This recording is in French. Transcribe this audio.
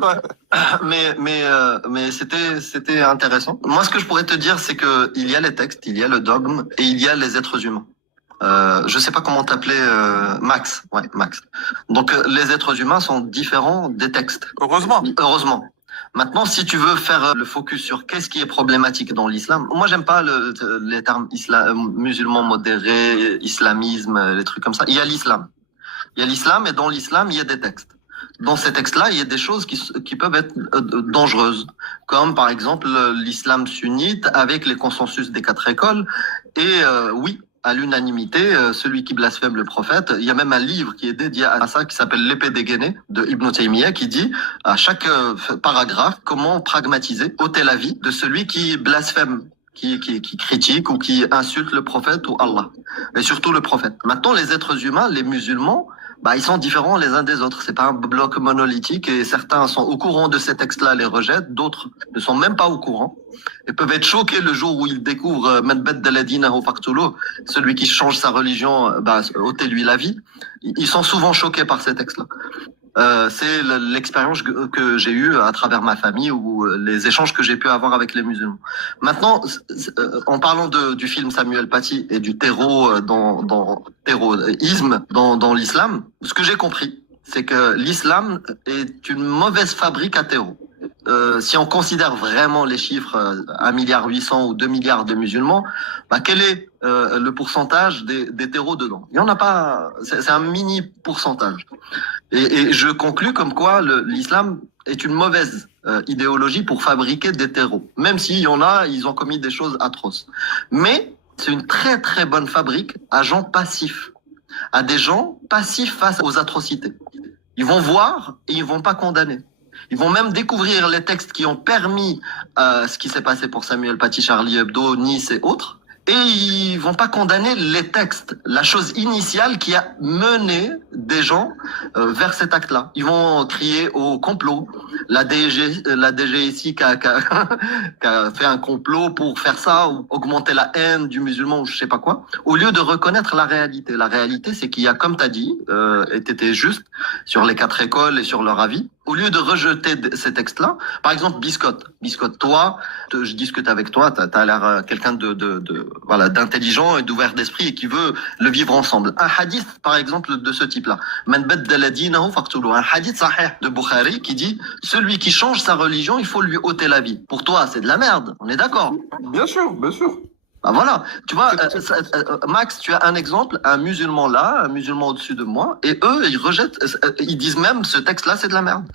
Ouais. Mais c'était intéressant. Moi, ce que je pourrais te dire, c'est que il y a les textes, il y a le dogme et il y a les êtres humains. Je sais pas comment t'appeler, Max. Ouais, Max. Donc, les êtres humains sont différents des textes. Heureusement. Heureusement. Maintenant, si tu veux faire le focus sur qu'est-ce qui est problématique dans l'islam, moi j'aime pas les termes musulmans modérés, islamisme, les trucs comme ça. Il y a l'islam. Il y a l'islam et dans l'islam, il y a des textes. Dans ces textes-là, il y a des choses qui peuvent être dangereuses, comme par exemple l'islam sunnite avec les consensus des quatre écoles. Et oui, à l'unanimité, celui qui blasphème le prophète, il y a même un livre qui est dédié à ça qui s'appelle L'épée dégainée de Ibn Taymiyyah qui dit à chaque paragraphe comment pragmatiser, ôter la vie de celui qui blasphème qui critique ou qui insulte le prophète ou Allah. Et surtout le prophète. Maintenant, les êtres humains, les musulmans, ils sont différents les uns des autres. C'est pas un bloc monolithique et certains sont au courant de ces textes-là, les rejettent, d'autres ne sont même pas au courant et peuvent être choqués le jour où ils découvrent Man baddala dinahu faqtuluh, celui qui change sa religion, ôtez-lui la vie. Ils sont souvent choqués par ces textes-là. C'est l'expérience que j'ai eue à travers ma famille ou les échanges que j'ai pu avoir avec les musulmans. Maintenant, en parlant du film Samuel Paty et du terrorisme dans l'islam, ce que j'ai compris, c'est que l'islam est une mauvaise fabrique à terreau. Si on considère vraiment les chiffres 1,8 milliard ou 2 milliards de musulmans, quel est le pourcentage des terreaux dedans? Il y en a pas, c'est un mini pourcentage. Et je conclus comme quoi l'islam est une mauvaise idéologie pour fabriquer des terreaux. Même s'il y en a, ils ont commis des choses atroces. Mais c'est une très très bonne fabrique à gens passifs, à des gens passifs face aux atrocités. Ils vont voir et ils vont pas condamner. Ils vont même découvrir les textes qui ont permis ce qui s'est passé pour Samuel Paty, Charlie Hebdo, Nice et autres. Et ils vont pas condamner les textes, la chose initiale qui a mené des gens vers cet acte-là. Ils vont crier au complot. La DGSI qui a fait un complot pour faire ça ou augmenter la haine du musulman ou je sais pas quoi, au lieu de reconnaître la réalité. La réalité, c'est qu'il y a, comme tu as dit, et t'étais juste, sur les quatre écoles et sur leur avis, au lieu de rejeter ces textes-là, par exemple, Biscotte, toi, je discute avec toi, t'as l'air quelqu'un d'intelligent et d'ouvert d'esprit et qui veut le vivre ensemble. Un hadith, par exemple, de ce type-là. Man baddala dinahu faqtuluh. Un hadith sahih de Bukhari qui dit, celui qui change sa religion, il faut lui ôter la vie. Pour toi, c'est de la merde. On est d'accord? Bien sûr, bien sûr. Voilà, tu vois, Max, tu as un exemple, un musulman là, un musulman au-dessus de moi, et eux, ils rejettent, ils disent même, ce texte-là, c'est de la merde.